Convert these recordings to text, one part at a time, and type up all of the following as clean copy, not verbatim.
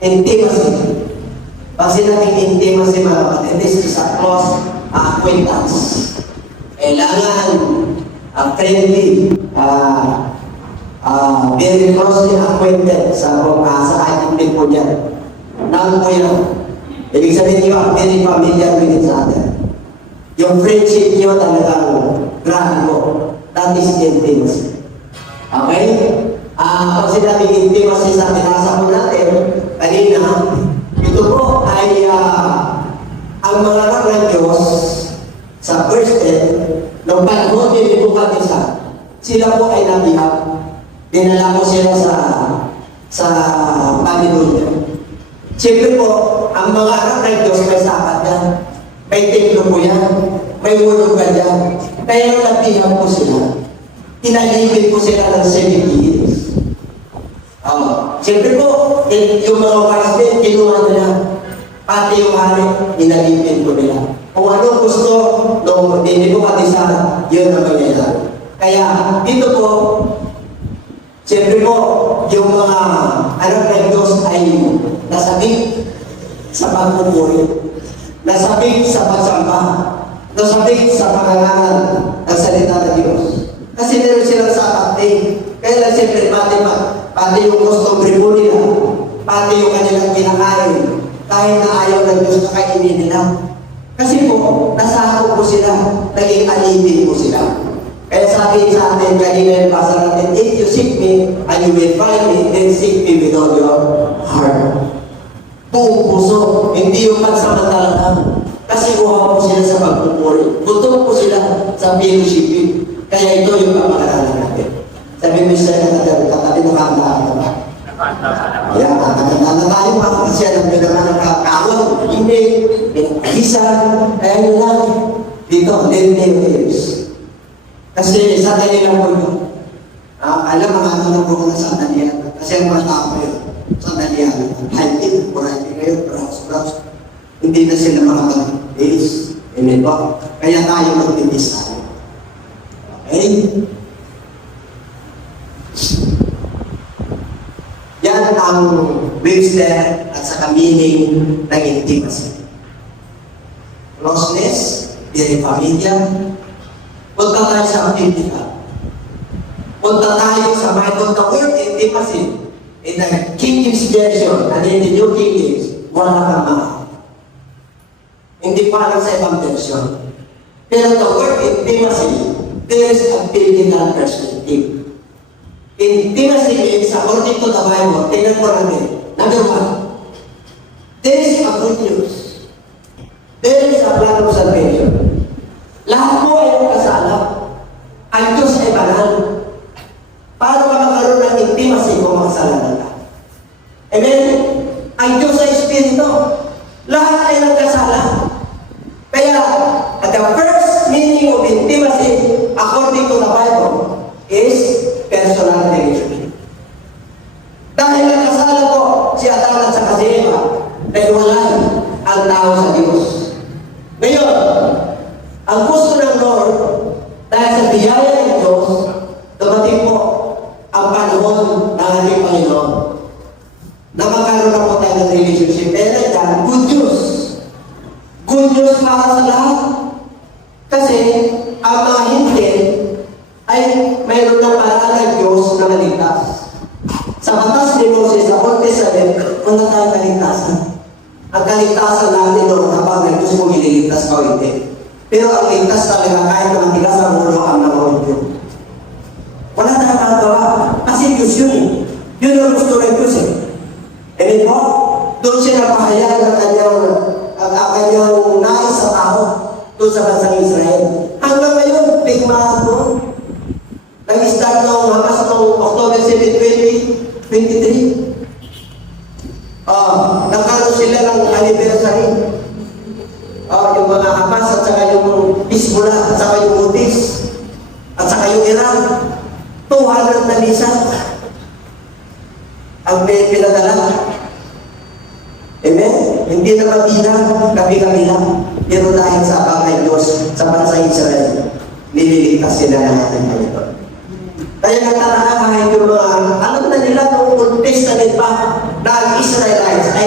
Intimacy. Pag sinabing intimacy, mga kapatid, this is a close acquaintance. Kailangan friendly, very closely acquainted sa kahit hindi po niya. Nang po yan. Ibig sabihin nyo, very familiar with each other. Yung friendship nyo talagang grabe mo. That is intimacy. Okay? Pag sinabing intimacy sa pinasa po natin, kanina, ito po ay ang mga anak ng Diyos sa first step, nung panahon din ito isa, sila po ay nabihag. Dinala ko sila sa Panginoon. Siyempre po, ang mga anak ng Diyos may sapat yan. May templo po yan. May wulugan yan. Kaya nabihag po sila. Tinalipin po sila ng 70 years. Siyempre po, yung mga wasmen, kinuha nila. Pati yung hari, inalipin po nila. Kung anong gusto, nung hindi ko katisa, yun ang mangyayari. Kaya, dito po, siyempre po, yung mga anak ng Diyos ay nasabik sa pagpupuri, nasabik sa pagsamba, nasabik sa pangangaral ng salita ng Diyos. Kasi meron silang sapat kaya lang siyempre pati yung customary po nila, pati yung kanilang kinakain, kahit na ayaw ng Diyos na kainin nila. Kasi po, nasako po sila, naging alipin po sila. Kaya sabi sa atin, kanina yung basa natin, if you seek me and you will find me, then seek me with all your heart. Buong puso, hindi yung pansamantala lang. Kasi kuha po sila sa pagpupuri. Gutom po sila sa fellowship. Kaya ito yung kapag-aralan natin. Sabi mo siya na katabi na kaandaan ka ba? Kaya kakaganda na tayo mga kasi alam nyo naman ang kakawag, hindi, isa, kaya nyo lang, dito, years. Kasi sandali lang po yun. Alam mga ano lang po na sandalihan. Kasi ang mga tao yun, sandalihan. Hiking, hiking ngayon, browse. Hindi na sila makapag-base. Amen po? Kaya tayo mag-base tayo. Okay? Yan ang wisdom at saka meaning ng intimacy. Closeness, very familiar. Punta tayo sa aktivita. Punta tayo sa mind of the word intimacy. In the King James Version and in the New King James, wala kang mahal. Hindi pa lang sa ibang version. Pero the word intimacy, there is a biblical perspective. Intimacy means, according to the Bible, tingnan mo namin. Number one, there is a good news. There is a plan of salvation. Lahat mo ay kasala. Ang Diyos ay banal. Paano ka magkaroon ng intimacy kung makasalanan ka? Amen? Ang Diyos ay Espiritu. Lahat ay nagkasala. Kaya, at the first meaning of intimacy, according to the Bible, is personal relationship. Dahil nagkasala po si Adan at sa si Eva, naiwalay ang tao sa Diyos. Ngayon, ang gusto ng Lord, dahil sa biyaya ng Diyos, dumating po ang panahon ng ating Panginoon na magkaroon na po tayo ng relationship. Pero yan, good news. Good news para sa lahat. Kasi ang mga hindi ay mayroon ng paraan ng Diyos na maligtas. Sa batas ni Moses, sa Old Testament, wala tayong kaligtasan. Ang kaligtasan natin doon kapag ng Diyos mo ililigtas ka o hindi. Pero ang ligtas talaga kahit na matigas ang ulo ang nangawin Diyos. Wala tayong magagawa. Kasi Diyos yun eh. Yun ang gusto ng Diyos eh. Amen po? Doon siya napahayag ng kanyang nais sa tao doon sa bansang Israel. Hanggang ngayon, pigmahan doon. Nag-start noong hamas noong October 7, 2023. Nagkaroon sila ng anniversary. Yung mga Hamas at saka yung Hezbollah at saka yung Houthis at saka yung Iran. 200 na misa ang pinadala. Amen? Hindi naman kami lang. Pero dahil sa abang Diyos sa bansa Israel, nililigtas sila ng ating Panginoon. Kaya nagtataka kahit yung mga, alam na nila noong Old Testament pa, na ang Israelites ay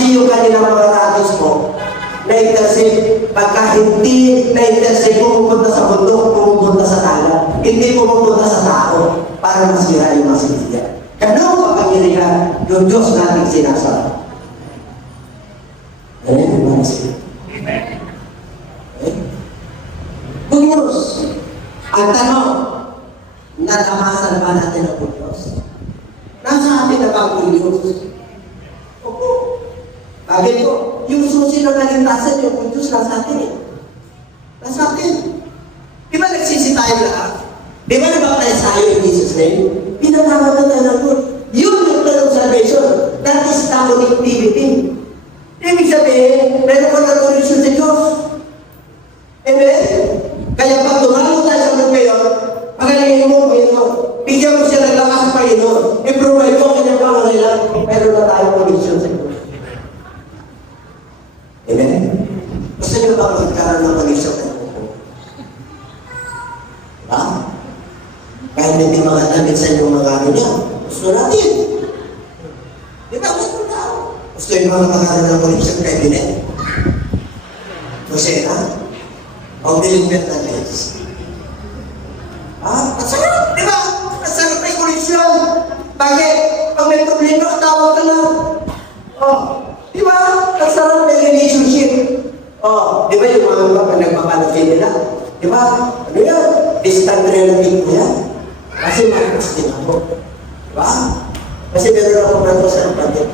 Kasi yung kanilang mga radios mo, na-intercept, pagka hindi na-intercept, pumupunta sa bundok, pumupunta sa dagat, hindi pumupunta sa tao para masira yung mga silya. Ganun kapangyarihan yung Diyos nating sinasama. Amen. Amen. Good news. Ang tanong, natamasan ba natin ang good news? Nasa atin na ba good news? Opo. Bakit po? Yung susi na nalintasan, yung good news nasa atin eh. Nasa atin. Di ba nagsisi tayo lahat? Di ba nabaptize tayo in Jesus' name? Pinanaman na tayo ng Lord. Yun yung plan of salvation. That is the connectivity. Ibig sabihin, meron ka ng connection sa Diyos. Amen? Kaya pag tumalo tayo sa Lord ngayon, pagalingin mo, Panginoon. Bigyan mo siya ng lakas ng Panginoon. I-provide mo kanyang pangangailan. Meron na tayong connection sa Diyos. Amen? Gusto niyo ba magkaroon ng connection sa Diyos? Ha? Kahit hindi maganda minsan yung mga ano niya, gusto natin. Di ba? Gusto tao. Gusto yung mga maganda ng connection kay Binet. Rosena. O Biling Fernandez. At sarap, di ba? At sarap may connection. Bakit? Pag may problema, tawag ka lang. Di ba? At sarap may relationship. Di ba yung mga nagpapanagin nila? Di ba? Ano yan? Distant relative mo yan. Kasi makas din ako. Di ba? Kasi meron ako nato sa kapatid.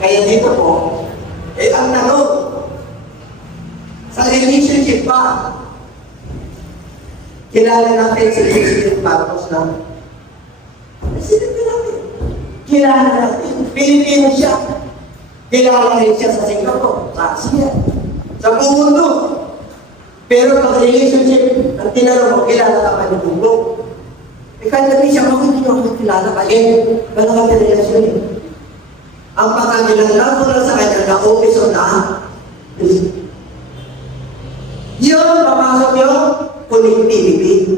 Kaya dito po, ang tanong, sa relationship pa, kilala natin si President Marcos na President natin. Kilala natin. Pilipino siya. Kilala rin siya sa Singapore, sa Asia, sa buong mundo. Pero pag relationship, ang tinanong mo, kilala ka pa ng mundo. Kahit natin siya, bakit hindi ako kilala ka? Wala kami relasyon eh. Ang pagkakilang ko lang sa kanya na office on the yun, papasok yung connectivity.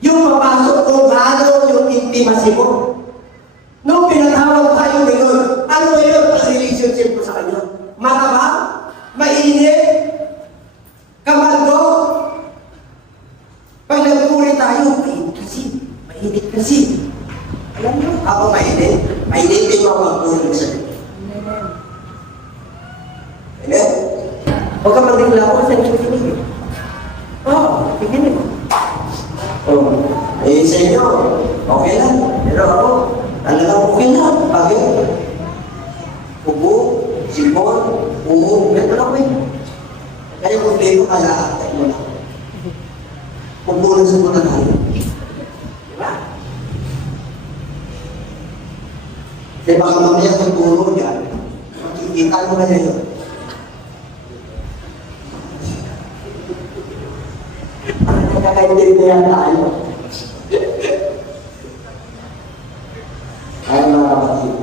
Yung papasok kung ano yung intimacy mo. Nung pinatawag tayo ngayon, ano yun ang relationship mo sa kanya? Mataba? Mainit? Kamaldo? Pag nagpuri tayo, mainit kasi. Alam mo, ako mainit. Mainit din ako ang puri sa iyo. Amen? Huwag ka magdingla ko sa nakikinig. Kikinig. Sa inyo, okay lang. Pero ako, talagang okay lang. Bakit? Ubo, sipon, meron ako eh. Kaya kung dito ka lahat, mo lang. Ubo lang sa mga tayo. Diba? Kasi baka mamaya kung puro yan, makikita mo na yun. Nakakaintindihan tayo. Ay mga kapatid.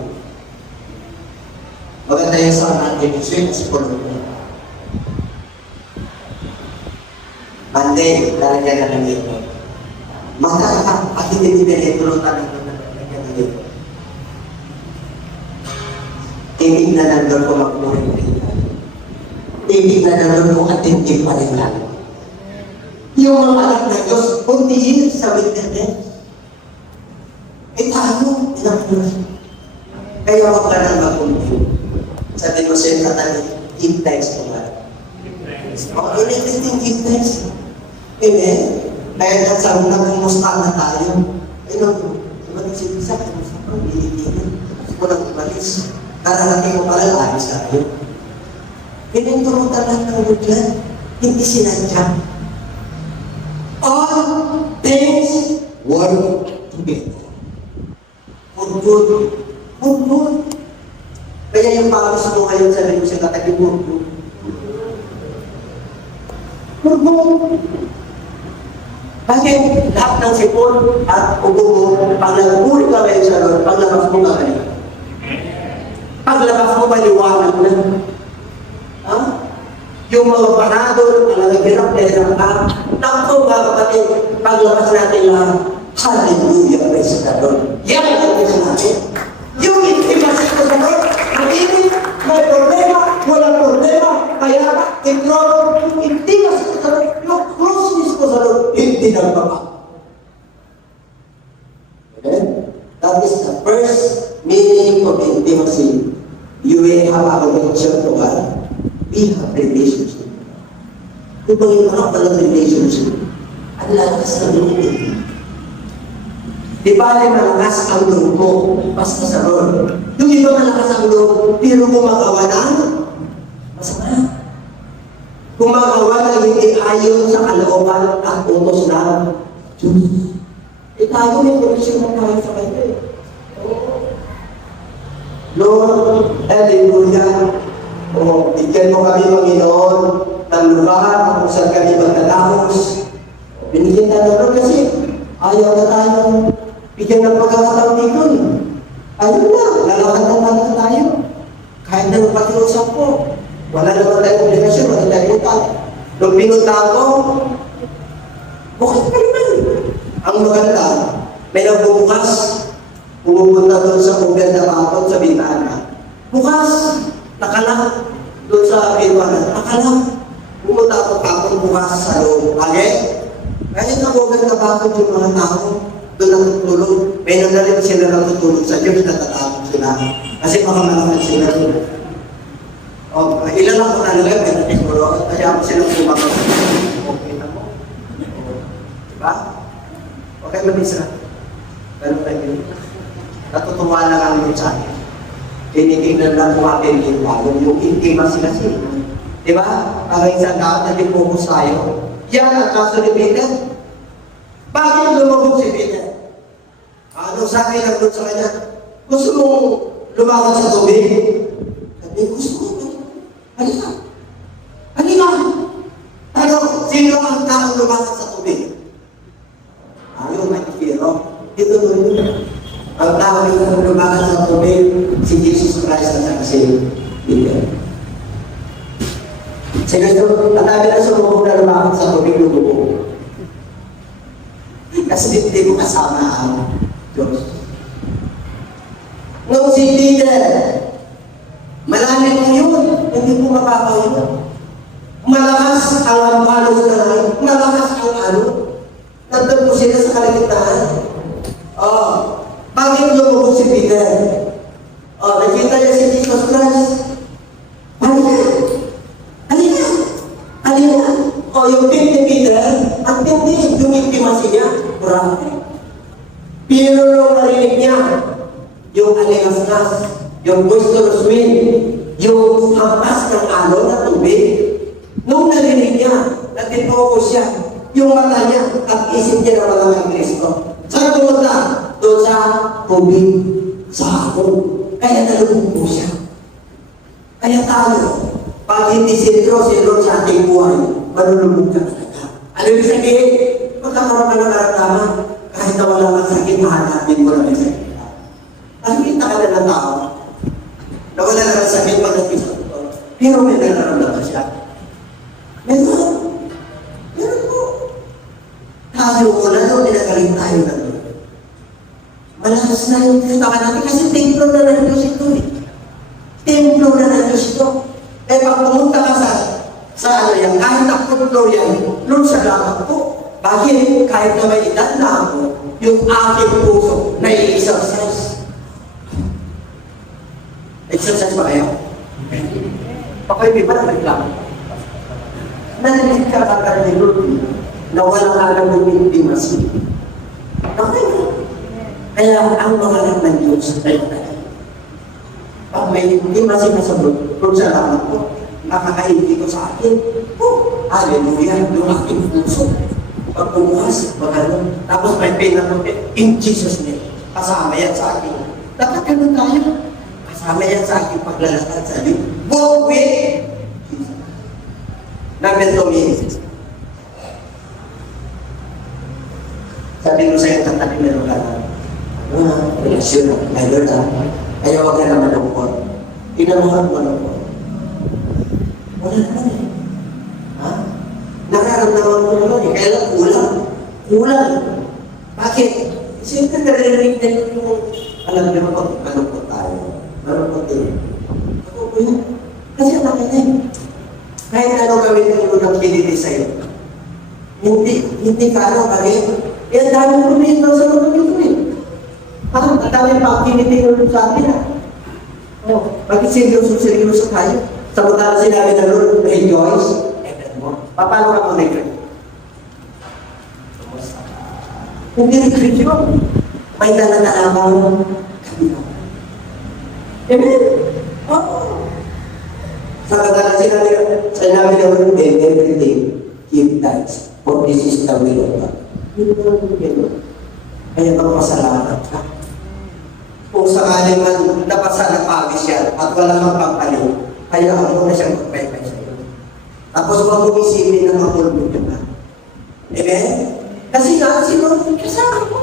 Maganda yung sa natin, swing sa Polonia. Monday, lalagyan na ng ito. Magkakak, at hindi pinitulutan ng lalagyan ng ito. Tinig na nandun ko magpurin rin. Tinig na nandun ko atindig pa rin lang. Yung mga anak na Diyos, kuntiin sa witness. Tayo, kaya huwag ka nang mag-kunti. Sabi mo siya tatali, give thanks to God. Ulit-ulit give thanks. Amen? Kaya nagsabi na kumusta na tayo. Diba nagsibisa, kumusta pa, bilitin. Kasi mo nang umalis. Kararating mo pala, alis tayo. Pinintulutan lang ng Lord yan. Hindi sinadya. All things work together. Good. Kaya yung Paulus mo ngayon sa rin siya tatagin mo. Good. Bakit lahat ng sipon at ubo mo, pag nagpuri ka ngayon sa Lord, paglabas mo ka ngayon. Paglabas mo maliwanag na. Yung mga panado, talagang hirap ka. Nakto mga kapatid, paglabas natin lang, Hallelujah, praise the Lord. Yan ang gusto natin. Yung intimacy ko sa Lord, makinig, may problema, walang problema, kaya ignore yung intimacy ko sa Lord, yung closeness ko sa Lord, hindi nagbaba. Okay? That is the first meaning of intimacy. You will have a connection to God. We have relationship. Kung yung anak palang relationship, ang lakas ng loob. Di ba ay malakas ang loob mo, basta sa Lord. Yung iba malakas ang loob, pero gumagawa na, masama. Gumagawa na hindi ayon sa kalooban at utos ng Diyos. Tayo may connection ng tayo sa Kanya eh. Lord, hallelujah. Bigyan mo kami, Panginoon, ng lugar kung saan kami magtatapos. Binigyan na ng Lord kasi ayaw na tayo bigyan ng pagkakataon dito. Ayun na, lalakad na talaga tayo. Kahit na yung pakiusap ko, wala naman tayong obligasyon, wala tayong utang. Nung pinunta ko, okay pa naman. Ang maganda, may nagbubukas, pumupunta doon sa Uber na kapon sa bintana. Bukas, nakalak doon sa bintana, nakalak. Pumunta ako kapon bukas sa loob. Okay? Kaya nag-Uber na kapon yung mga tao, doon natutulog. May nanalit sila natutulog sa Diyos, natatakot sila. Kasi makamalaman sila doon. Ilan ako talaga, may natiguro, kaya ako silang kumakaw. Okay na mo. Diba? Okay, mabisa. Ganun tayo yun. Natutuwa na lang yun sa akin. Tinitingnan lang kung atin yung intimacy kasi. Diba? Para isang daan na di-focus tayo. Yan ang kaso ni Peter. Bakit lumabog si Peter? Anong sabi lang doon sa kanya? Gusto mong lumakad sa tubig? Sabi, gusto ko. Halika. Halika. Ano? Sino ang taong lumakad sa tubig? Ayaw, may kiro. Ito doon. Ang taong lumakad sa tubig, si Jesus Christ na saksi. Peter. Sige, ang dami na sumubog na lumakad sa tubig, lumubog. Kasi hindi mo kasama ang Diyos. Nung si Peter, malalim mo yun, hindi mo mababaw yun. Malakas ang balos na rin, malakas ang ano. Nandun po sila sa kaligtaan. Bakit lumubog si Peter? Nakita niya si Jesus Christ. Halika! Halika! Halika! Yung tindi Peter, ang tindi, yung intimacy niya, marami. Pero nung narinig niya, yung aligasgas, yung boisterous wind, yung hampas ng alon na tubig, nung narinig niya, natipokus siya, yung mata niya at isip niya na wala kang Kristo. Saan pumunta? Doon sa tubig, sa ako. Kaya nalubog po siya. Kaya tayo, pag hindi sentro sa ating buhay, manulubog ka talaga. Ano yung sabihin? Magkakaroon ka ng karamdaman, kahit na wala kang sakit, mahanapin mo na may sakit. Nakikita ka na ng tao, na wala na ng sakit pag nagpisa ito, pero may nararamdaman siya. Meron. Meron po. Tayo ko na doon, ninagaling tayo na doon. Malakas na yung katawan natin kasi templo na ng Diyos ito eh. Templo na ng Diyos ito. Eh pag pumunta ka sa ano yan, kahit na floor yan, Lord, salamat po. Bakit? Kahit na may edad na ako, yung aking puso na i-exercise. Exercise ba kayo? Baka yung iba na reklamo. Narinig ka kagad ni Lord na wala ka ng intimacy. Okay na. Kaya ang mga anak ng Diyos ay tayo. Pag may intimacy na sa Lord, Lord, salamat po. Nakakainti ko sa akin. Oh, hallelujah, yung aking puso. Pag bumukas, magano. Tapos may pinag-upit, in Jesus' name. Kasama yan sa akin. Dapat ganun tayo. Kasama yan sa aking paglalakad sa Diyos. Walk with Jesus. Number 2 minutes. Sabi ko sa'yo, tatabi meron ka na. Relasyon na. My Lord, kaya huwag ka naman malungkot. Inamuhan mo malungkot. Wala naman eh. Ha? Nararamdaman mo naman eh. Kaya lang kulang. Kulang. Bakit? Siyempre narinig na yung, alam niyo ako, malungkot tayo. Malungkot din. Ako po yun. Kasi ang nakinig. Kahit ano gawin ng unang pinili sa'yo. Hindi ka ano, bakit? Eh, ang dami ko rin lang sa mga ito eh. Ang dami pa ang pinitingin sa atin ah. Oh, bakit seryoso tayo? Samantala sinabi na Lord, rejoice. Paano ka mag-rejoice? Hindi rejoice. May dala-dalabang kabila. Amen? Oo. Samantala sinabi na Lord, everything, give thanks. For this is the will of God. Hindi mo naman gano'n. Kaya magpasalamat ka. Kung sakaling man napasa ng pawis yan at wala kang pampalit, kaya ako na siyang magpapay sa iyo. Tapos huwag mong isipin na mapulmog ka na. Amen? Kasi nga, sino? Kasama mo.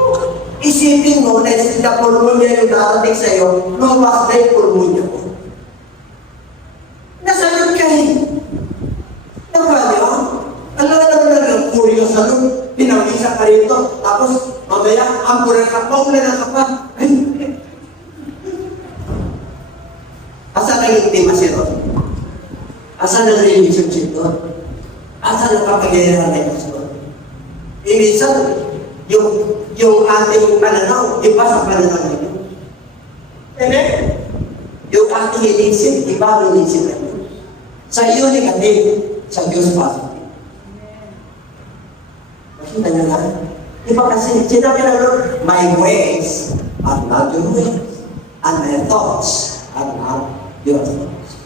Isipin mo na yung pulmog niya yung darating sa iyo, lumas na yung pulmog niya mo. Nasagot ka eh. Nakuha niyo? Alam naman na lang, curious na nung pinawisa ka rito. Tapos, mamaya, ampunan ka, maulan ka pa. Asan ang intimacy doon? Asan ang relationship doon? Asan ang kapagyayarahan ng Diyos doon? Minsan, yung ating pananaw, iba sa pananaw ninyo. Amen? Yung ating inisip, iba ang inisip ng Diyos. Sa iyo negative, sa Diyos positive. Makita niyo lang. Iba kasi, sinabi na Lord, my ways are not your ways, and my thoughts are not your thoughts.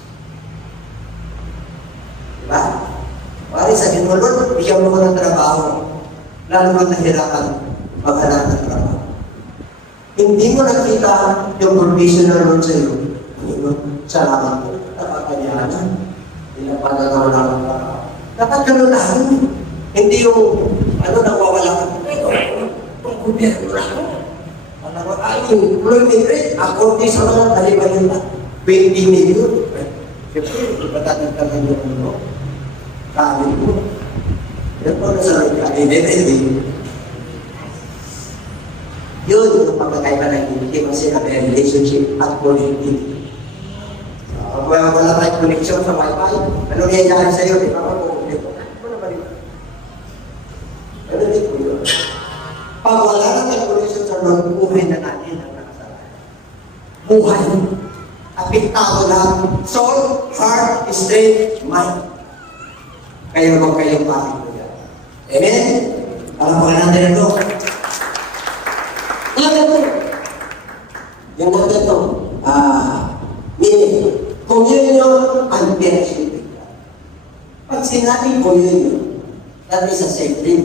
Diba? Pari sabihin mo, Lord, bigyan mo ko ng trabaho. Lalo mo nahirapan maghanap ng trabaho. Hindi mo nakita yung provisional Lord sa iyo. Salamat po. Napapalihanan. Pinapagagawa na ng trabaho. Dapat gano'n lang. Hindi yung, nagwawala ka. Ang gobyerno na ako. Alam mo, employment rate, akorte sa mga taliban nila. 20 million. Siyempre, ipatatagtagan yung kanin mo. Yan po na sa kanin. Yun yung pagkakaiba ng intimacy ng relationship at connectivity. Kung wala tayong connection sa Wi-Fi, ano nangyayari sa'yo? Di ba? Ano din po yun? Pag wala na tayong connection sa Lord, buhay na natin ang nakasalanan. Buhay. Apektado lang. Soul, heart, strength, mind. Kayo ba kayong bakit mo yan? Amen? Alam mo ka natin ito. Yung natin ito, meaning, communion and fellowship with God. Pag sinabing communion, that is a sacred.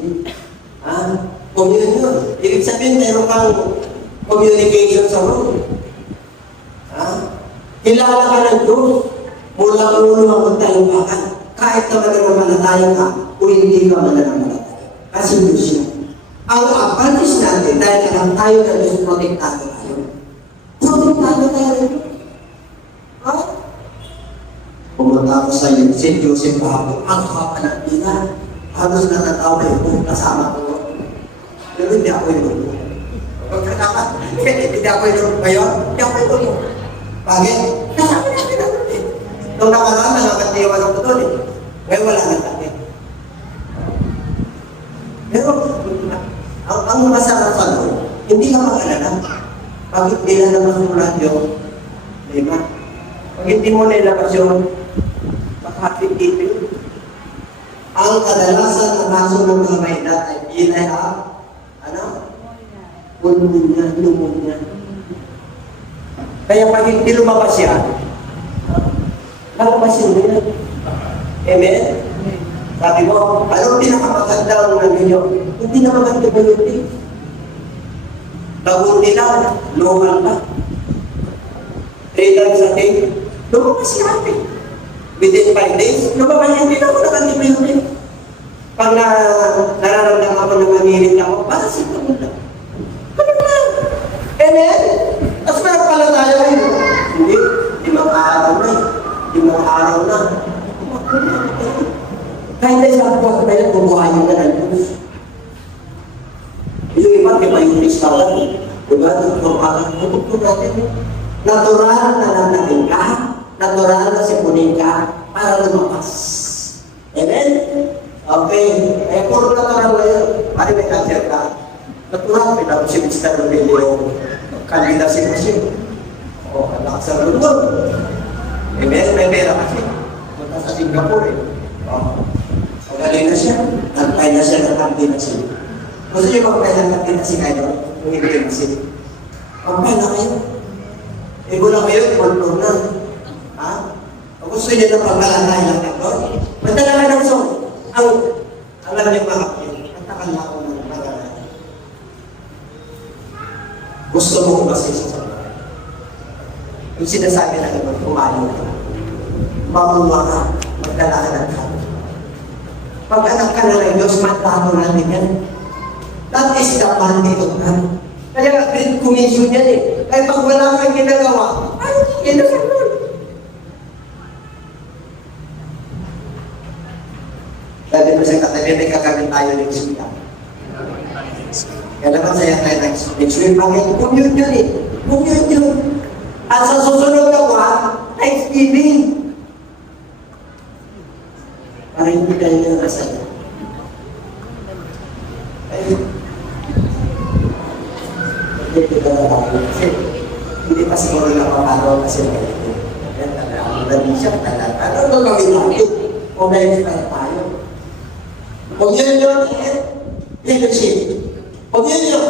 Communion. Ibig sabihin, meron kang communication sa room. Kilala ka ng Diyos mula ulo ang magtalumpakan. Kahit na mananampalataya ka o hindi ka mananampalataya. Kasi Diyos siya. Ang advantage natin, dahil alam tayo na Diyos, protektado tayo. Protektado tayo rin. Pumunta ako sa iyo, St. Joseph Pablo, ang hapa ng pina. Halos natatawa yung kasama ko. Pero hindi ako yung pagkakaka, hindi ako yung ngayon, hindi ako yung bakit? Kasama natin natin eh. Nung nakaraan, nangangantiwan ako doon eh. Ngayon wala na tayo. Pero, ang masarap sa doon, hindi ka mag-alala. Pag hindi na naman sulat yung lima. Pag hindi mo nilabas yung makapit dito. Ang kadalasan ng kaso ng mga may dati, ilay pneumonia. Kaya pag hindi lumabas yan, lalabasin mo yan. Amen? Sabi mo, anong pinakamagandang ninyo? Hindi na maganda ba yun? Tagun nila, local ka. 3 times a day, lumabas yan eh. Within 5 days, lumabas yan, hindi na ako nakantibay. Pag nararamdaman ko na manilit ako, para sito mo lang. Ganun lang. Amen? Tapos meron pala tayo rin. Hindi, 5 araw na. 5 araw na. Kahit na isang buwan pa yan, bubuhayin na ng Diyos. Yung iba, hindi pa yung listawan. Diba? Tutugtog natin. Natural na nandahin ka, natural na sipunin ka para lumakas. Amen? Okay. Eh, puro natural na yun. Pari may cancer ka. Natural, pinapos si Mr. Romero. Kandidasin kasi. O, anak sa lulog. May pera kasi. Punta sa Singapore eh. O, magaling na siya. Nagpay na siya ng kandidasin. Gusto niyo magpay ng kandidasin kayo? Yung hindi kasi. Magpay na kayo. Ibo na kayo, ibolong na. Ha? O gusto niyo na pagkalatay lang ito? Madala ka ng song. Alam niyo mga kapatid, natakal na ako ng pagkalatay. Gusto mo umasa sa Panginoon. Yung sinasabi na ito, kumain ka. Mamuha ka, magdala ka ng kami. Pag anak ka na ng Diyos, matano natin yan. That is the mandate of God. Kaya great commission yan eh. Kaya pag wala kang ginagawa, ano ginagawa? Sabi mo sa katabi, may kakamin tayo ng isula. Kaya naman saya tayo next week. Bakit? Commute yun eh. Commute yun. At sa susunod na buwan, Thanksgiving. Para hindi tayo narasan. Hindi pa siguro na mapagawa kasi yan, talagang namin siya, talagang ano gagawin natin? Kung na-inspire tayo. Kung yun yun, leadership. Kung yun yun,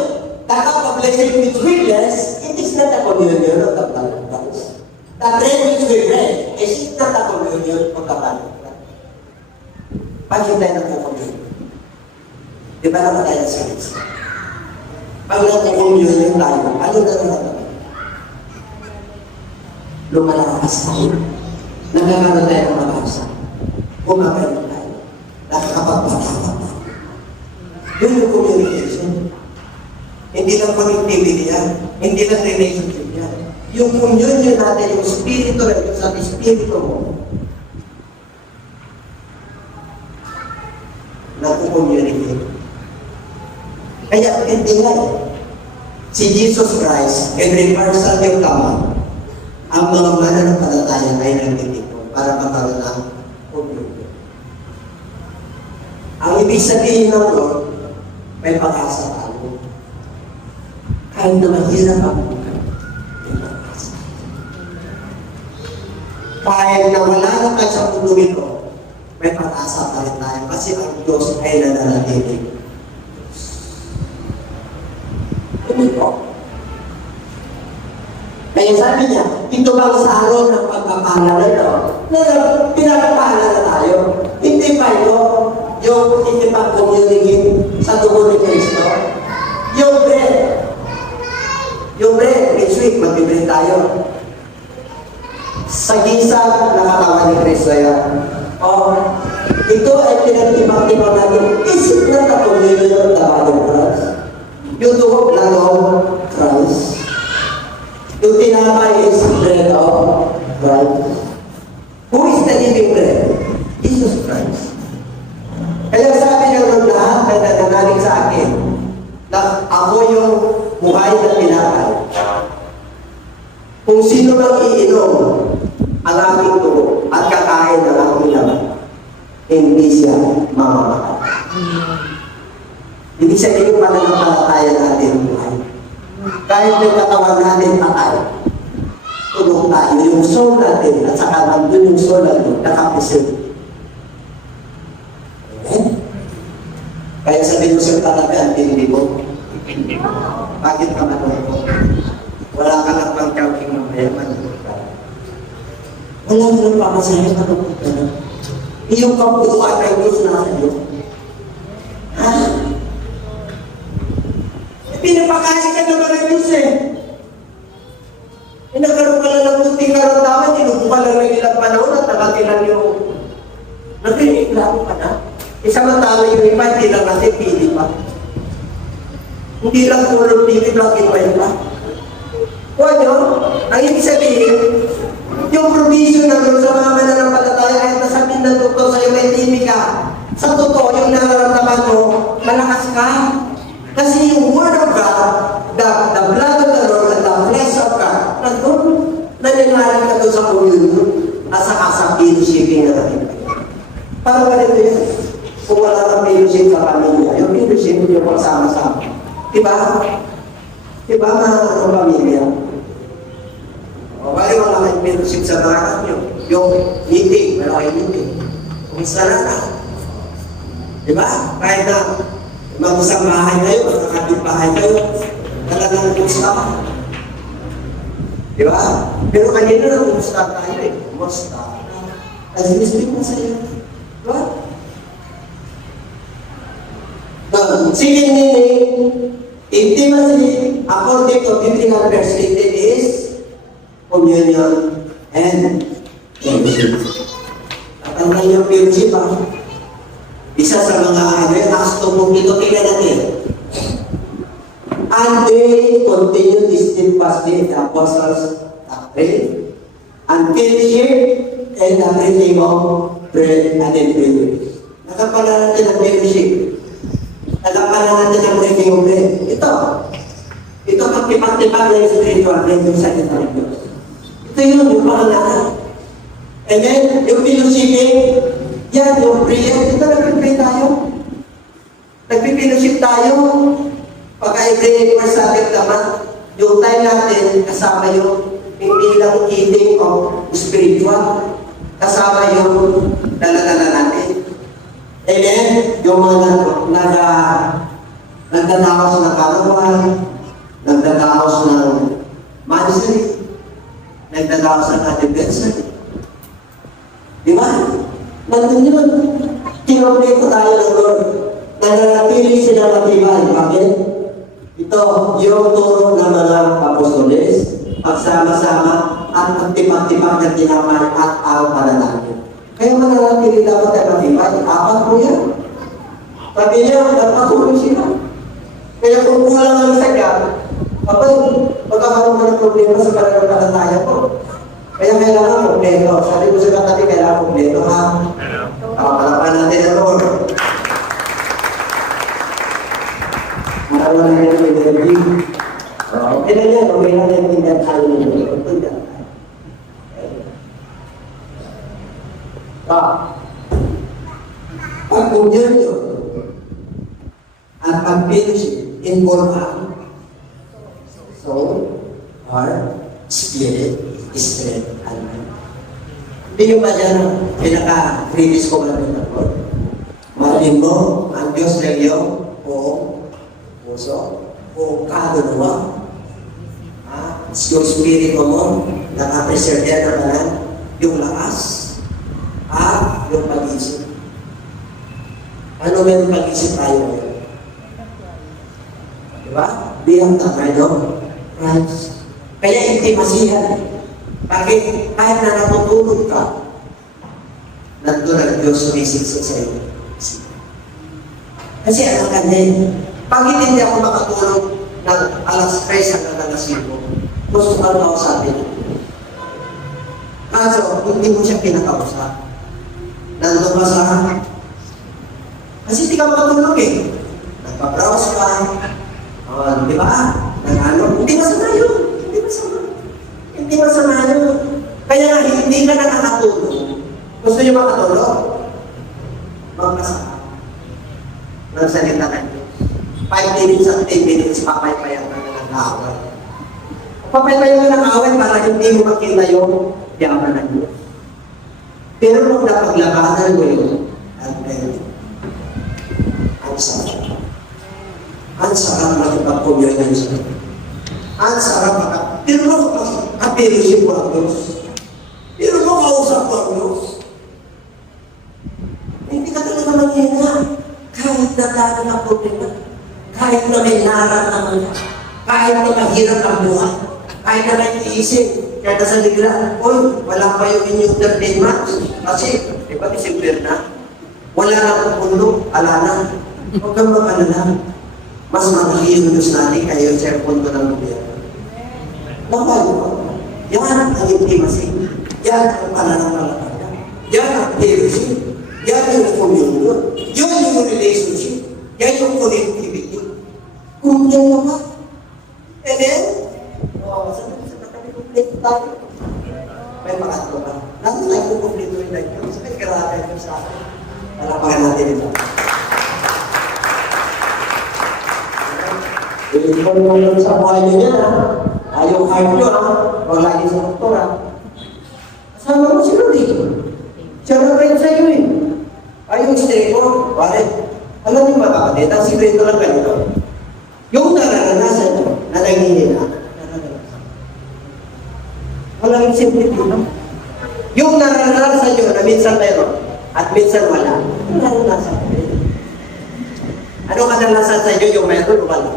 nakapag-blessing with witness, it is not a communion of the balance. The bread which we bread is not a communion of the balance. Bakit tayo nagpo-communion? Di ba naman tayo sa isa? Pag nagpo-communion tayo, ano na naman? Lumalakas tayo. Nagkakaroon tayo ng malasa. Kumakaroon tayo. Nakakapagpatawa tayo. Yun yung communication. Hindi lang connectivity yan. Hindi lang relationship yan. Yung communion natin, yung spirito na yung sa spirito mo, nagpo-communicate. Kaya hindi nga si Jesus Christ, in reversal yung tama, ang mga mananampalataya ay nagtitipon para magkaroon ng communion. Ang ibig sabihin ng Lord, may pag-asa tayo. Kahit na mahirap ang buhay, may pag-asa. Kahit na wala na tayo sa mundo ito, may pag-asa pa rin tayo kasi ang Diyos ay nananatili. Ito. Kaya sabi niya, ito bang salon ng pagpapala na ito? Pinapapala na tayo. Hindi pa ito yung hindi pa communicate sa dugo ni Kristo. Yung bread, next week, magbibili tayo. Sa gisa na katawan ni Kristo yan. Ito ay pinagtibang-tibang natin. Is it not a communion of the body of Christ? Yung dugo na Christ. Yung tinapay is bread of Christ. Who is the living bread? Jesus Christ. Kaya sabi niya ng lahat na nananalig sa akin na ako yung buhay na tinapay. Kung sino lang iinom ang aking dugo at kakain ng aking laman, hindi siya mamamatay. Hindi siya yung pananampalataya natin ang buhay. Kahit yung katawan natin patay, tulog tayo, yung soul natin, at saka nandun yung soul natin, nakapisip. Amen? Kaya sabihin mo sa katabi, ang tindi mo. Bakit ka manunod? Wala ka lang pang counting mamaya, manunod ka. Wala ka lang pamasahe, manunod ka na. Iyong kaputuan ay Diyos na sa iyo. Ha? Pinapakain ka naman ng Diyos eh. Nagkaroon ka lang ng munting karamdaman, tinubukan lang ng ilang panahon at nakatilan yung nagkiniklaro ka na. Samantala yung iba, hindi lang natin pili pa. Hindi lang tulong pili, lang iba pa. Kung ano, ang ibig sabihin, yung provision na doon sa mga mananampalataya, kahit nasabihin ng doktor sa'yo may timi ka, sa totoo, yung nararamdaman mo, malakas ka. Kasi yung Word of God ang fellowship sa pamilya? Yung fellowship, yung pagsama-sama. Diba? Diba mga pamilya? O kaya wala kayong fellowship sa mga anak nyo. Yung meeting, wala kayong meeting. Kumusta na? Diba? Kahit na mag-isang bahay kayo, magkakabit bahay kayo, talagang kumusta ka. Diba? Pero kanina na kumusta tayo eh. Kumusta? Nag-speak na sa'yo. Diba? Second meaning, intimacy, according to biblical perspective, is communion and fellowship. At ang kanyang fellowship, isa sa mga Acts 2:22, tingnan natin. And they continued steadfastly in the apostles' doctrine and fellowship and the breaking of bread and in fellowship. Nakapalan natin ang fellowship. Nagapalan natin ang breaking of bread. Ito pagtipag-tipag na yung spiritual bread yung salita ng Diyos. Ito yun, yung pangalanan. And then, yung fellowshipping, yan, yung prayer. Ito, nagpipray tayo. Nagpipellowship tayo. Pagka-every first Sabbath naman, yung time natin, kasama yung hindi lang eating of spiritual, kasama yung dala-dala natin. Amen? Yung mga nagdadaos ng kalawan, nagdadaos ng monthly, nagdadaos ng anniversary. Di ba? Nandun yun. Kinoblito tayo ng Lord. Nananatili sila matibay. Bakit? Ito, yung turo ng mga apostoles, pagsama-sama at pagtipag-tipag na tinamay at ang pananakit. Kaya mananatili dapat ay matibay. Apat po yan. Sabi niya, nagpatuloy sila. Kaya kung kulang ang sagya, kapag magkakaroon ka ng problema sa pananampalataya ko, kaya kailangan kompleto. Sabi ko sa katabi, kailangan kompleto ha. Palapan natin ang Lord. Marawa na yan yung energy. Okay na yan, okay na yan yung tayo nyo. Pag-union nyo at pag-fellowship involve ang soul, heart, spirit, strength, and mind. Hindi yung ba dyan ang pinaka-previous commandment ng Lord? Mahalin mo ang Diyos ng iyo o puso o kaluluwa. Yung spirito mo, nakapreserve yan naman yung lakas at yung pag-isip. Ano may pag-isip tayo ngayon? Diba? Biyang tayo, Christ. Kaya intimacy yan. Bakit? Kahit na natutulog ka, nandun ang Diyos sumisiksi sa iyo. Kasi ang kanya, bakit hindi ako makatulog ng alas 3 hanggang alas 5? Gusto ka na ako sabi niya. Kaso, hindi mo siya pinakausap. Nandun ka sa... Kasi hindi ka makatulog eh. Nagpa-browse ka. Di ba? Nag-ano? Hindi masama yun. Hindi masama. Hindi masama yun. Kaya hindi ka na nakatulog. Gusto niyo makatulog? Magpasama. Nagsalita ka niyo. 5 minutes at 10 minutes, papaypayan na nag-aaway. Papaypayan na nag-aaway para hindi mo makita yung yaman ng Diyos. Pero kung napaglabanan mo yun, ang sarap. Ang sarap makipag-communion siya. Ang sarap makapag... Pero mo kapilisin mo ang Diyos. Pero mo kausap mo ang Diyos. Hindi ka talaga manghina. Kahit na dami ng problema. Kahit na may nararamdaman ka. Kahit na mahirap ang buhay. Kahit na may iisip. Kahit na sa ligla, oy, wala pa yung inyong 13 months. Kasi, di ba, December na? Wala na ang pundo, ala na. Huwag kang mag-alala. Mas malaki yung Diyos natin kayo sa pundo ng gobyerno. Bakal mo? Yan ang intimacy. Yan ang pananampalataya. Yan ang fellowship. Yan yung communion. Yan yung relationship. Yan yung connectivity. Kung yan naman. And then, sa katabi complete tayo. May pangatlo ba? Natin tayo complete rin tayo. Sa may grabe yung sa akin. Palapakan natin ito. Kung sa buhay nyo yan, ha? Ayaw heart nyo, ha? Huwag lagi sa doktor, ha? Kasama mo si Rudy. Siya na rin sa'yo, eh. Ayaw stay ko, pare. Alam niyo mga kapatid, ang sikreto lang ganito. Yung nararanasan nyo, na nanginina, walang simple dito. Yung nararanasan nyo na minsan mayroon at minsan wala, nararanasan nyo. Ano kadalasan sa inyo yung mayroon o wala?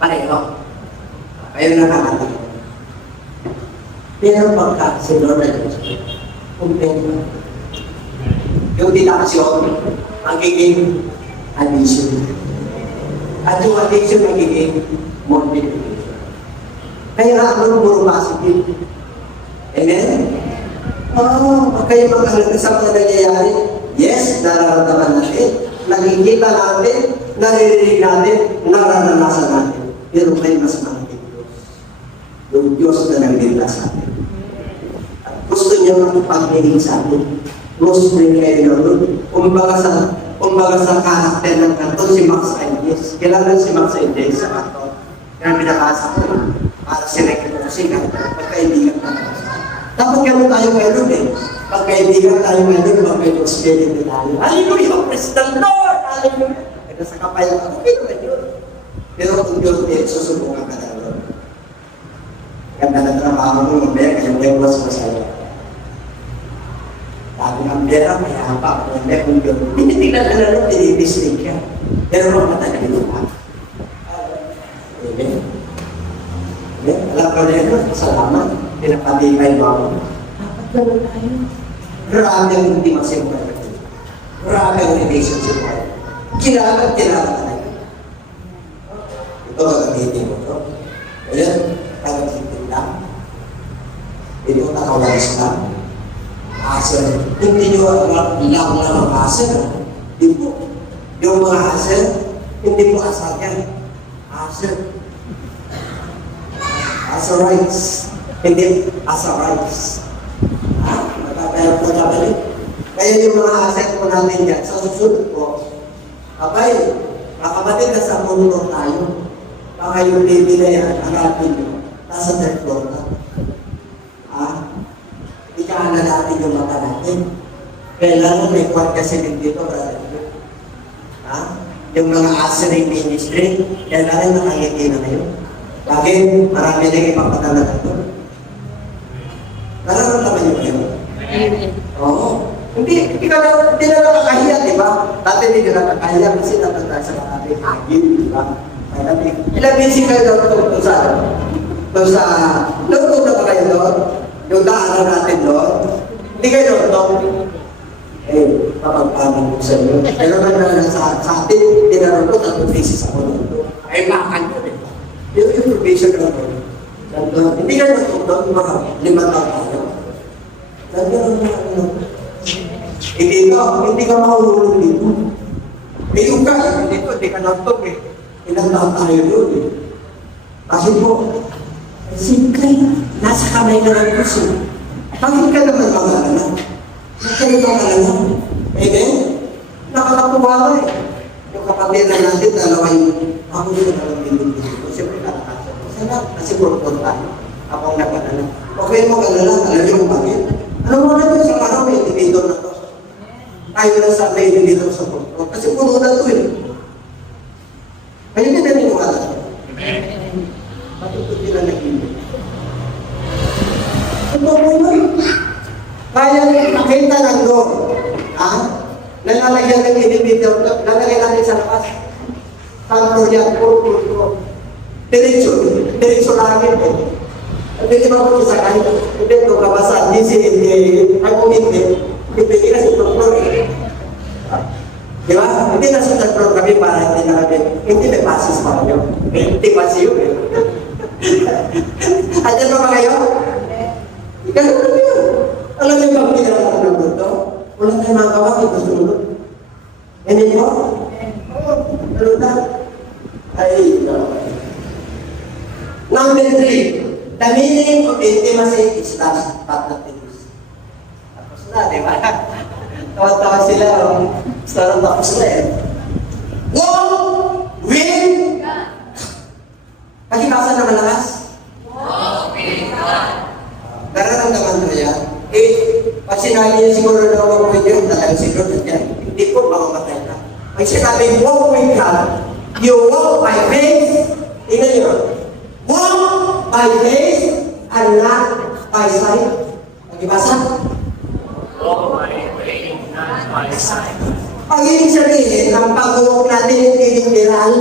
Pareho. Kayo nakakatawa. Pero pagka sinunod na Diyos, kumpento. Yung deduction, magiging addition. At yung addiction magiging multiplication. Kaya ang puro positive. Amen? Kaya mag-alala sa mga nangyayari, yes, nararamdaman natin, nakikita natin, naririnig natin, nararanasan natin. Pero may mas malaking Diyos. Yung Diyos na nagdila sa atin. At gusto niya makipagdinig sa atin. Close friend kayo doon. Kumbaga sa karakter ng kanto, si Max Aines. Kailangan si Max Aines sa kanto. Kaya pinakasa ko na para sinekinusin ka, pagkaibigan ka. Dapat gano'n tayo ngayon eh. Pagkaibigan tayo ngayon, pagkaibigan tayo. Hallelujah! Praise the Lord! Hallelujah! Kaya sa kapayang ako, okay naman yun. Pero kung Diyos din, susubukan ka na doon. Ganda na trabaho mo, mamaya kayo may was masaya. Sabi ng pera, may hapa, mamaya kung Diyos. Tinitignan na lang, tinibisig ka. Pero mamatagin mo pa. Amen. Amen. Alam ko na yun, salamat. Pinapatibay mo ako. Dapat naman tayo. Grabe ang intimacy mo kayo. Grabe ang relationship mo kayo. Kailangan talaga. Ito magamitin mo ito. Ayan, tagagitin lang. Hindi ko nakawalis lang. Asal. Hindi nyo lang ang asal. Hindi po. Yung mga asal, hindi po asal yan. Asal. Asal rights. Hindi asal rights. Magkabalik. Kaya yung mga asset po natin dyan, sa susunod po, abay, makabatid na sa mundo tayo. Baka yung baby na yan, harapin nyo, nasa third floor na. Ikaala natin yung mata natin. Kailangan may kwart kasi dito, brother. Yung mga asset ministry, kailangan nakangiti na ngayon. Bakit? Marami na ipapadala na ito. Nararamdaman niyo kayo? Oo. Hindi na nakakahiya, di ba? Dati hindi na nakakahiya kasi natatag sa mga agin, di ba? Ilang busy kayo doon doon sa loob na ba kayo doon? Yung daanan natin doon? Hindi kayo doon? Papagpaman ko sa inyo. Pero naman sa atin, tinaroon ko, 3 pieces ako doon. Ay, makan yun eh. Yung probation ko doon. Hindi ka doon, mga 5 taon tayo. Hindi ka mahulog dito. Yung ka, dito, hindi ka nagtog eh. Ilang taon tayo doon eh. Kasi po, singkay, nasa kamay na lang puso. Bakit ka naman mag-alala? Bakit ka naman mag-alala? Amen? Nakakatuwa ka eh. Yung kapatid na natin, dalawa yung ako din ang pinipili ko. Siyempre nakakasya ko. Sana, kasi purpose tayo. Ako ang nagpadala. Okay mo mag-alala, alam niyo kung bakit? Alam mo na sa araw, may individual na to. Tayo lang sa may individual sa purpose. Kasi puno na to eh. Kayo din na niniwala. Matutod din na nag-ibig. Ito po na. Kaya nakita ng Lord. Nalalagyan ng individual. Lalagyan natin sa labas. Santo yan, puro. Diretso langit po. Hindi ba po sa kahit hindi ito kabasan, hindi ako hindi kasi doktor eh. Di ba? Hindi na sa doktor kami para hindi na kami, hindi may pasis pa kayo. Hindi pasi yun eh. Andiyan pa ba kayo? Ganun na yun. Alam niyo ba hindi na ng mundo? Wala tayong mga kawakit na sunod. Hindi mo? Oo. Ano na? Ay, Number 3, the meaning of intimacy is last but not least. Tapos na, di ba? Tawa-tawa sila, sarang tapos na eh. Walk with walk with God, you walk by faith. Tingnan nyo. Walk by faith and not by sight. Pag-ibasa? Walk by faith, not by sight. Ang ibig sabihin, ang pag-walk natin hindi literal.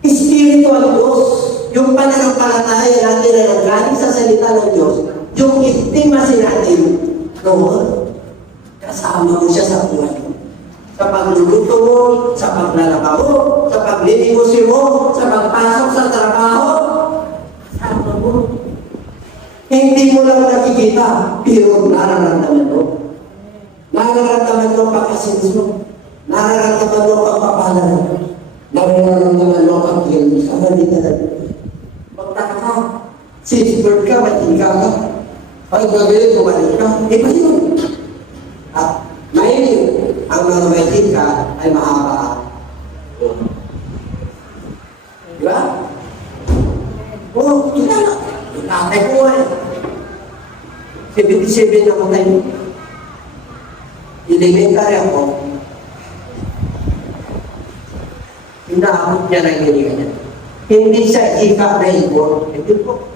Spiritual Diyos. Yung pananampalataya natin na nanggaling sa salita ng Diyos, yung intimacy natin, noon, kasama mo siya sa buhay. Sa pagluluto mo, sa paglalaba mo, sa paglilimusin mo, sa pagpasok sa trabaho, kasama mo. Hindi mo lang nakikita, pero nararamdaman mo. Nararamdaman mo pagkasinso. Nararamdaman mo pagpapalan. Nararamdaman mo pag-ilis. Kabalita na ito. Magtaka ka. Sisbird ka, matingka ka. Pag gagawin, bumalik ka. Iba yun. At ngayon, ang mga matingka ay mahaba. Di ba? Oo, kita na. Tatay ko ay 77 na ko tayo. Elementary ako. Inaabot niya ng ganyan. Hindi siya ika na ibon. Hindi po.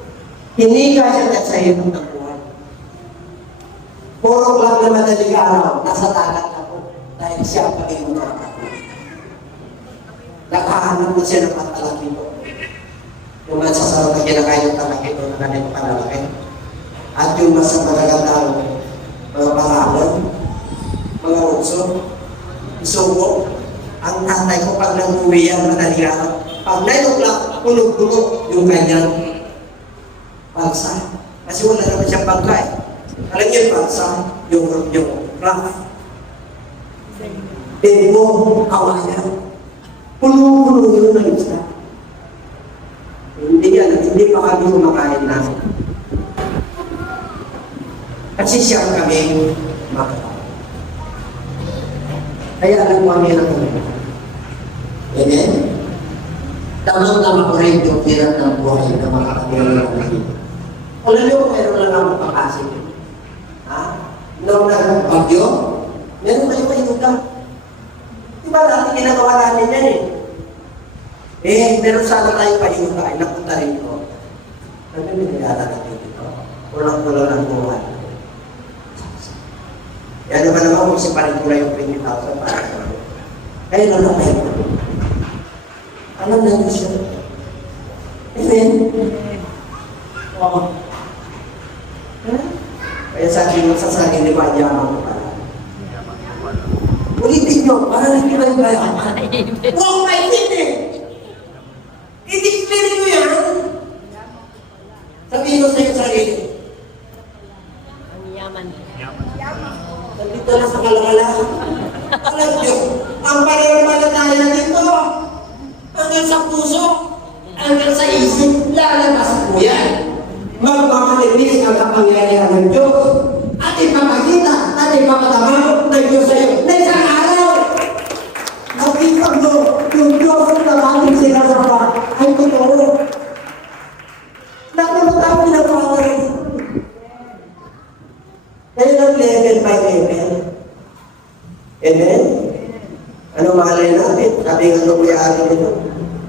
Hindi ka siya na sa ibon ng buhay. Puro lang na madaling araw, nasa tagat ako. Dahil siya ang pag-ibon ng ako. Nakahanap mo siya ng patalaki mo. Yung mansasarap na kinakain ng talaki mo na ganito panalaki. At yung mas magagandang mga pangalan, mga utso, isubo, ang tatay ko pag nag-uwi yan, madaling araw. Pag 9 o'clock, punog-punog yung kanyang bansa. Kasi wala naman siyang bangkay. Alam niyo yung bansa, yung craft. Demo, kawayan. Puno-puno yun ng isa. Hindi pa kami kumakain na. Kasi siya kami makakain. Kaya alam mo kami ng Amen? Tamang-tama ko rin yung hirap ng buhay na makakabilang ng natin. Alam niyo kung meron lang ang mapakasig. Ha? Noong nag-bagyo, meron kayo mayuda. Diba dati ginagawa namin yan meron sana tayo mayuda ay napunta rin ko. Sabi mo, nilala natin dito. Kulang-kulang ng buhay. Yan naman kung siparin ko lang yung 20,000 para sa mga. Kaya lang na kayo. Alam na siya. Amen? Oo. Kaya sabi mo sa sarili, di ba, yaman ko pala. Ulitin nyo, para hindi ba yung yaman? Walk by faith eh! I-declare nyo yan. Sabihin mo sa iyo sarili. Ang yaman. Nandito na sa kalakalan. Alam nyo, ang pananampalataya dito, hanggang sa puso, hanggang sa isip, lalabas po yan. Magmamanibis ang kapangyarihan ng Diyos at ipapakita at ipapatama ng Diyos sa iyo na isang araw. Nakita mo, yung Diyos na ating sinasapa ay totoo. Nakita mo pinagawa rin. Kaya ng level by level. Amen? Ano malay natin? Sabi nga nung kuya atin ito.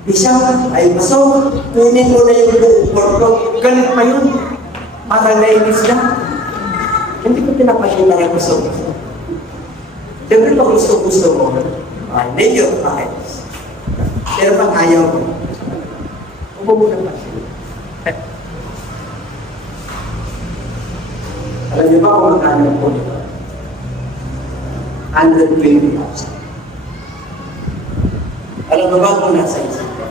Isa ay pasok. Kunin mo na yung buong korpo. Galit pa yun. Parang nainis na. Hindi ko pinapasin na yung gusto. Siyempre pag gusto mo, medyo kahit. Pero pag ayaw mo, upo mo ng pasin. Alam niyo ba kung magkano po? 120,000. Alam mo ba kung nasa isip ka?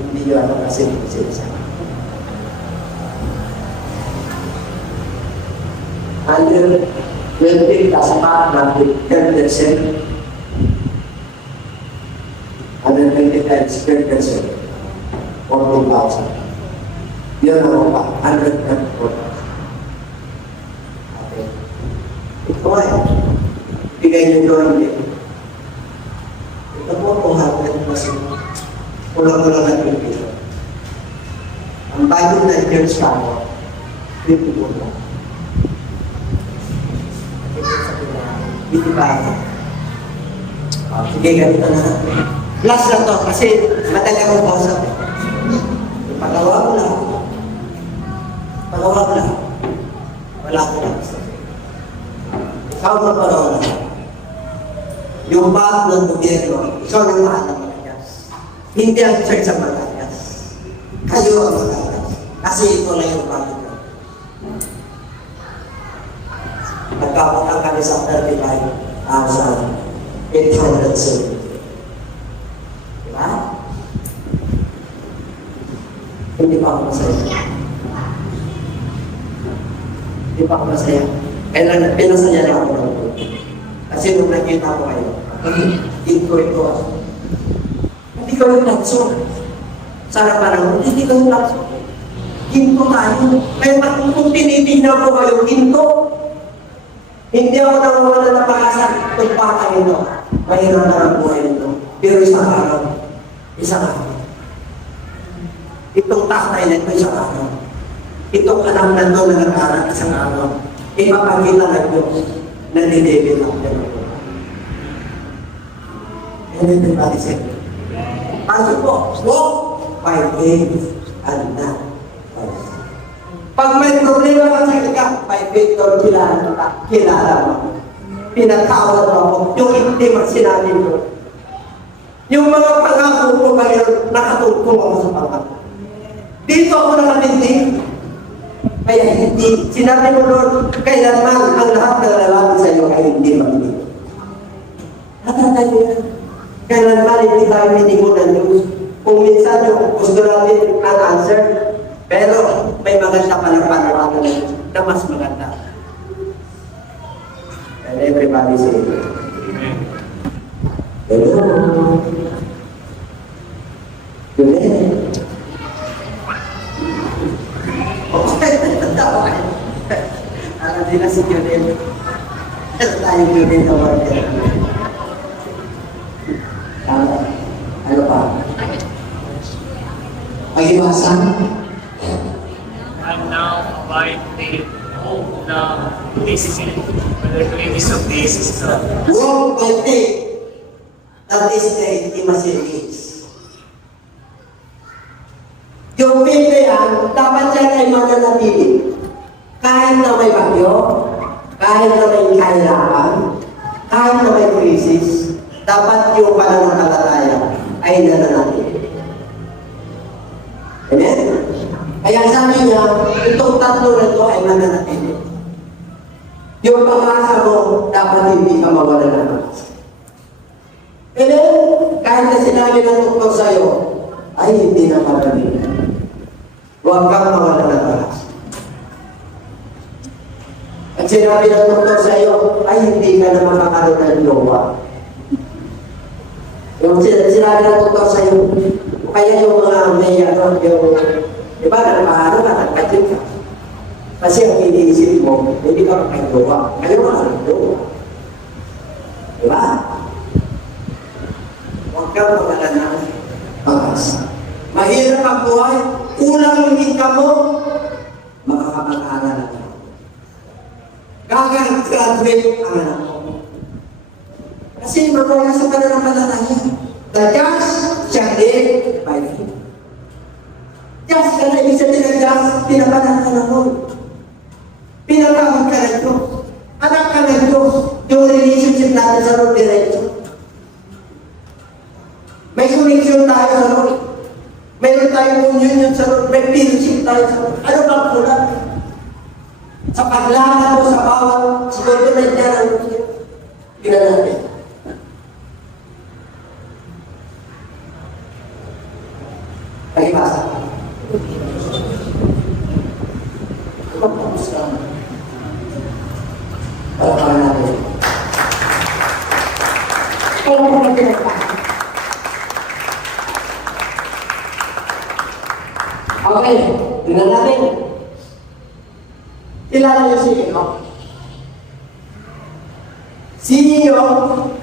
Hindi yun ano kasi isa. 120 plus 5 natin 10%. 120 times 10%. 14,000. Yun ano pa? 124,000. Ito ay, bigay niyo doon din. Ito po kung hapit mas kulang-kulang at pipito. Ang Bible na i-church ka mo, pipito mo. Ito ba? Sige, ganito na. Last na to, kasi madali akong kausap. Pagawag na. Pagawag na. Wala ko na. Ikaw magpagawa na. Yung bago ng gobyerno, ikaw nang mahal ng Batangas. Hindi ang church sa Batangas. Kayo ang Batangas. Kasi ito na yung bago ko. Nagkakutang kami sa 35,870. Diba? Hindi pa ako masaya. Hindi pa ako masaya. Kailan pinasaya na ako ng Lord. Kasi nung nakita ko kayo, ito. Hindi ko yung lakso. Sa harapan ng hindi ko yung lakso. Ginto tayo. Kaya kung tinitignan ko kayo, ginto. Hindi ako nawawala na pag-asa. Itong patay ito. Mahirap na ang buhay nito. Pero isang araw. Isang araw. Itong tatay na ito isang araw. Itong anak na ito na nag-aral isang araw. Ipapakita na ito na nilibin ako. And everybody said, pasok po, walk by faith and not by sight. Pag may problema ka sa ka, by faith or kilala mo. Pinatawad mo ako, yung intim at sinabi ko. Yung mga pangako ko ngayon, nakatungkong ako sa pangako. Dito ako nakatindig. Kaya hindi, sinabi mo Lord, kailanman ang lahat ng lalaki sa iyo ay hindi makinig. Natatay mo yan. Kailanman hindi tayo minigo ng Diyos. Kung minsan yung gusto natin ang answer, pero may maganda palang panawagan ng Diyos na mas maganda. And everybody say, hello. Amen. Alam nila si Junel. Tayo Junel na wala. Ano pa? Pag-ibasa? And now, by faith, hope now, this is it. Whether to it is of this is the Walk by faith. That is the intimacy is. Yung faith na yan, dapat yan ay mananatili. Kahit na may bagyo, kahit na may kahirapan, kahit na may krisis, dapat yung pananampalataya ay nananatili. Amen? Kaya sabi niya, itong tatlo na ito ay mananatili. Yung pag-asa mo, dapat hindi ka mawala ng pag-asa. Amen? Kahit na sinabi ng tuktok sa'yo, ay hindi na mabalik. Huwag kang mawala ng pag-asa. At sinabi ng doktor sa iyo, ay hindi ka na makakaroon ng jowa. Yung sinabi ng doktor sa iyo, kaya yung mga may ano, yung, di ba, nagpahalo ka, nagpatid ka. Kasi ang iniisip mo, hindi ka makakajowa. Kayo makakajowa. Di ba? Huwag kang mawala ng pag-asa. Mahirap ang buhay, kulang yung income mo, makakapag-aaral ka. Gagraduate ang anak ko. Kasi mawala sa pananampalataya. The just shall live by faith. Just ka na, ibig sabihin ng just, pinapananampalataya mo. Pinatawag ka ng Diyos. Anak ka ng Diyos. Yung relationship natin sa Lord diretso. May connection tayo sa Lord. Mayroon tayong union sa Lord. May fellowship tayo sa Lord. Ano bang kulang? Sa paglakad mo sa bawat sinodonet niya ng Muslim, ginanapin. Pag-ibasa. Tapos ka. Palakaran natin. Kaya mo na pinagpa. Okay, tingnan natin. Kilala niyo si Enoch? Si Enoch,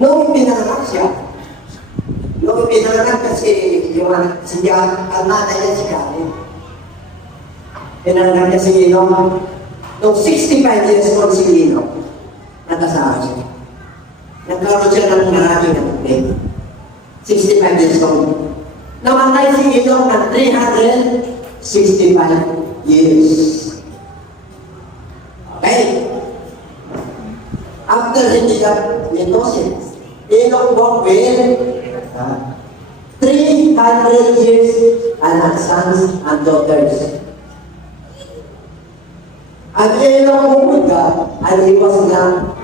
nung pinanganak siya, kasi yung si Jan, ang nanay niya si Jan. Pinanganak niya si Enoch. Nung 65 years old si Enoch, natasahan siya. Nagkaroon siya ng maraming kapatid. 65 years old. Namatay si Enoch ng 365 years. Okay? After he got mitosis, Enoch walked with 300 years and had sons and daughters. And Enoch walked with God, and he was young,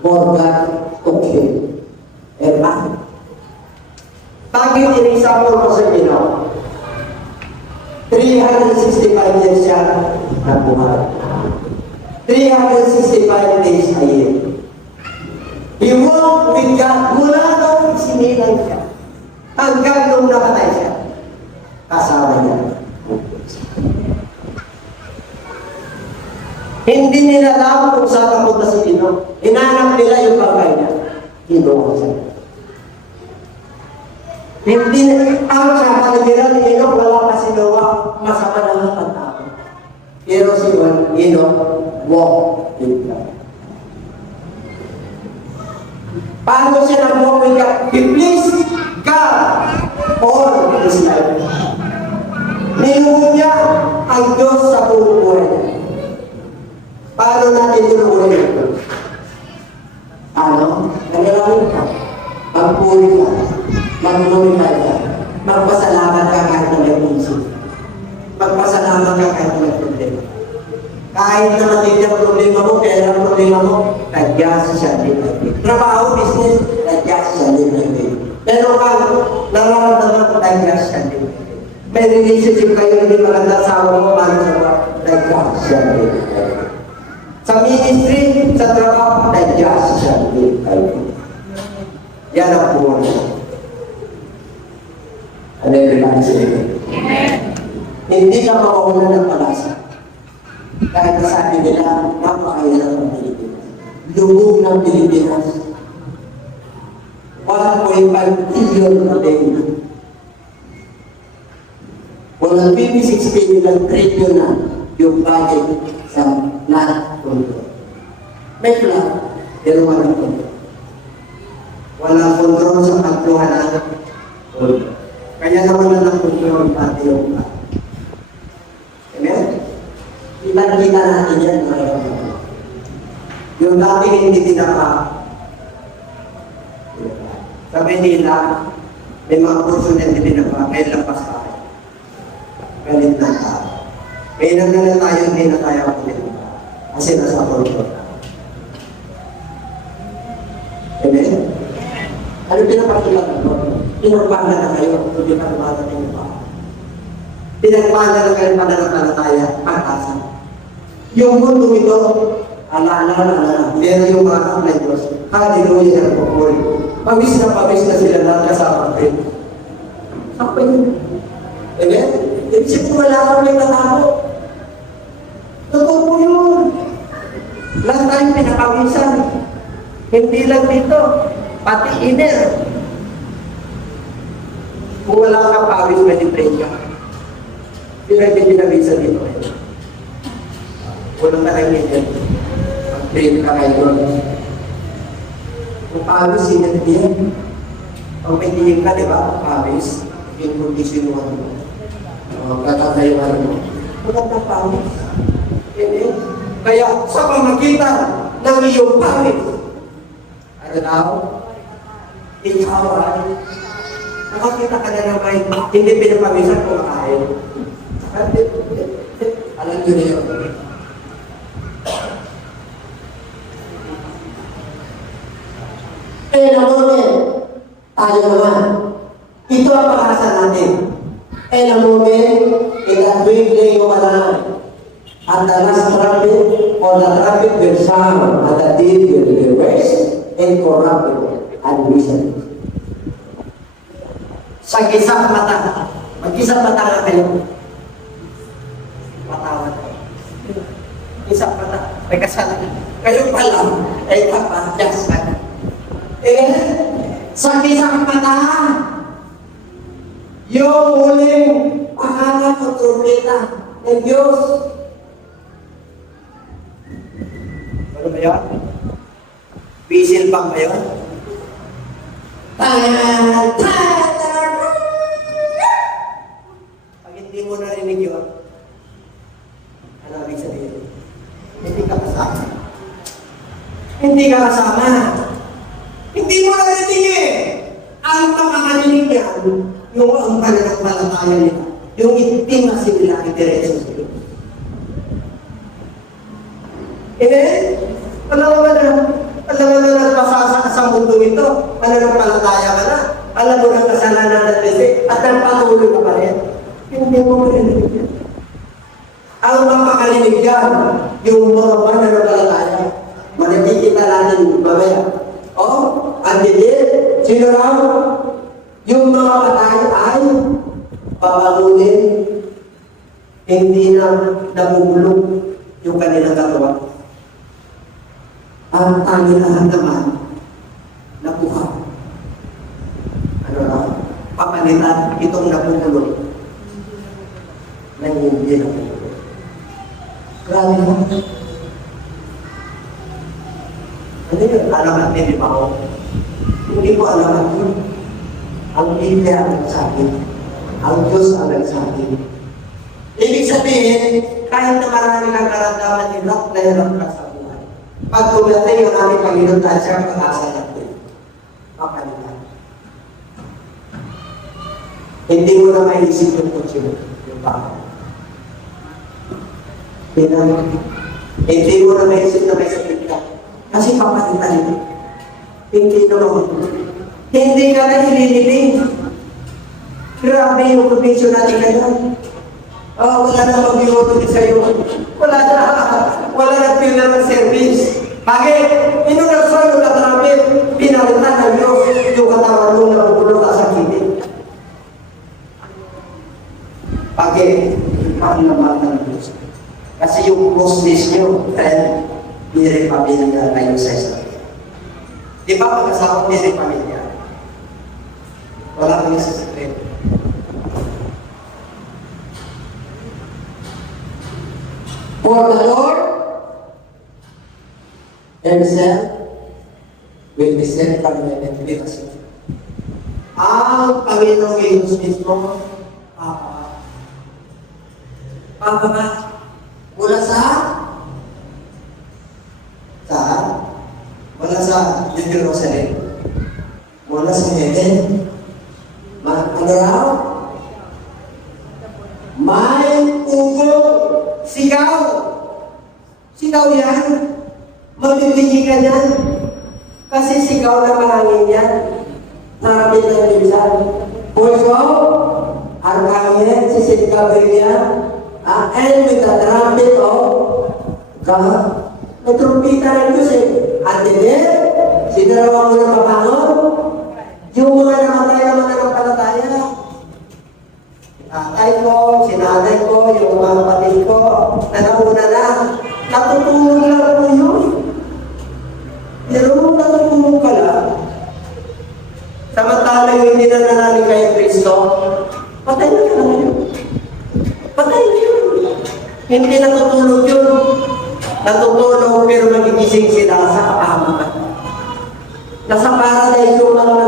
for God took him. Bakit? Bakit in-example ko sa Enoch? 365 years siya nabuhay. 365 days a year. He walked with God mula nung sinilang siya hanggang nung nakatay siya. Kasama niya. Hindi nila alam kung saan napunta si Enoch. Hinanap nila yung bagay niya. Kinuha siya. Hindi na, ang sa paligiran ni Enoch, wala pa si Noah, masama naman ang tao. Pero si Enoch, walk with God. Paano siya nag-walk with God? He pleased God all his life. Niluhod niya ang Diyos sa buong buhay niya. Paano natin niluhod ito? Ano? Naglalawin ka. Magpuri ka. Mag-glorify ka. Magpasalamat ka kahit na may puso. Magpasalamat ka kahit na may problema. Kahit na matindi ang problema mo, pera ang problema mo, nag-gas siya din. Trabaho, business, nag-gas siya din. Pero kung nararamdaman, nag-gas siya din. May relationship kayo, hindi maganda asawa mo, paano sa mga nag-gas siya din. Sa ministry, sa trabaho, nag-gas siya din. Yan ang buwan. And everybody say amen. Hindi ka mawawala ng pag-asa. Kahit nasabi nila, napakailan ng Pilipinas. Lubog ng Pilipinas. 1.5 trillion na pera. Walang 56 billion trillion na yung budget sa lahat kontrol. May plan, pero walang kontrol. Walang kontrol sa pagkuhan ng kontrol. Kaya naman na ng kontrol pati yung plan. Amen? Ilan-kita natin yan, mga kapatid. Yung dating hindi tinapa, sabi nila, may mga kurso na hindi tinapa, may lapas tayo. Galit na tayo. May nagdala tayo, hindi na tayo ako tinapa. Kasi nasa kontrol na. Amen? Ano pinapatulan ko? Pinagpala na kayo, hindi pa lumatating pa. Pinagpala na kayo pananampalataya, pag-asa. Yung mundo ito, ala. Pero yung mga anak na Diyos, hallelujah na pupuri. Pawis na sila lahat kasama kayo. Ako yun. Amen? Ibig sabihin, wala kang may tatako. Totoo po yun. Lahat tayong pinakawisan. Hindi lang dito, pati inner. Kung wala kang pawis, may depression. Pero hindi pinawisan dito. Walang nakainit. Mag-train ka kayo. Kung pawis, sinatiyan. Pag may tingin ka, di ba? Pawis. Yung kondisyon mo. Katatayuan mo. Walang pawis. Kaya sa pamagitan ng iyong pawis, ano daw? Ikaw ay nakakita ka na naman, hindi pinapawisan kung makain. Alam nyo na yun. Tayo naman. Ito ang pag-asa natin. In a moment, in that twinkling of an eye, at the last trumpet, or the trumpet will sound, and the dead will be raised, incorruptible, and risen. Sa kisap mata, mag-kisap mata nga kayo. Matawad ko. Kisap mata, may kasalanan. Kayo pala, ay kapadyas ka. Sa kisap mata, yung huling pangalan ng trumpeta ng Diyos. Ano ba yun? Bisil bang ba yun? Pag hindi mo narinig yun, ano ibig sabihin? Hindi ka kasama. Hindi ka kasama. Hindi mo narinig eh. Ang makakarinig yan, yung ang pananampalataya nila, yung intimacy nila ay diretso sa Diyos. Amen? Alam mo na nagpasasa ka sa mundo ito, pananampalataya ka na, alam mo na kasalanan natin at nagpatuloy ka pa rin. Hindi mo marinig yan. Ang makakarinig yan, yung mga pananampalataya, managkikita natin mamaya. Ang dilim, sino raw? Yung mga patay ay papangunin, hindi na nabubulog yung kanilang katawan. Ang tanging lahat naman, nakuha. Ano raw? Papalitan itong nabubulog na hindi nabubulog. Grabe mo. Ano yun? Alamat ni Limao. Hindi ko alamat yun. Ang Biblia ang nagsabi. Ang Diyos ang nagsabi. Ibig sabihin, kahit na marami kang karamdaman, hirap na hirap ka sa buhay. Pag tumatay yung aming Panginoon tayo siya, pag-asa natin. Mapalitan. Hindi mo na maiisip yung kutsi mo. Yung baka. Hindi mo na maiisip na may sakit ka. Kasi papalitan ito. Hindi naman. Hindi ka na ilililing. Grabe yung provision natin ngayon. Wala na mag-iutot sa'yo. Wala na pillar ng service. Bakit? Inunagsan yung katrapit. Pinalitan ng Diyos yung katawan mong nabubulong kasakitin. Bakit? Ipaglaman ng Diyos. Kasi yung closeness nyo, friend, hindi pamilya kayo sa Israel. Di ba pag-asawa hindi pamilya? Wala kang isa sekreto. For the Lord Himself will be sent from heaven to be us. Ang Panginoong Jesus mismo, Papa. Papa ba? Mula wala sa Jerusalem. Wala sa heaven. Ano raw? May ugong sigaw. Sigaw yan. Mabibigyan ka yan. Kasi sigaw na mahangin yan. Sabi ng minsan. Voice of Archangel, si St. Gabriel, and with the trumpet of God. Nagtrumpita ng Diyos eh. At then, sinarawa mo ng mabangon, yung mga namatay na mananampalataya. Tatay ko, sinanay ko, yung mga kapatid ko, na nauna na, natutulog lang po yun. Pero natutulog ka lang. Samantalang yung hindi na nanalig kay Kristo, patay na ka naman yun. Patay na yun. Hindi natutulog yun. Natutulog pero magigising sila sa kapahamakan. Nasa paradise yung mga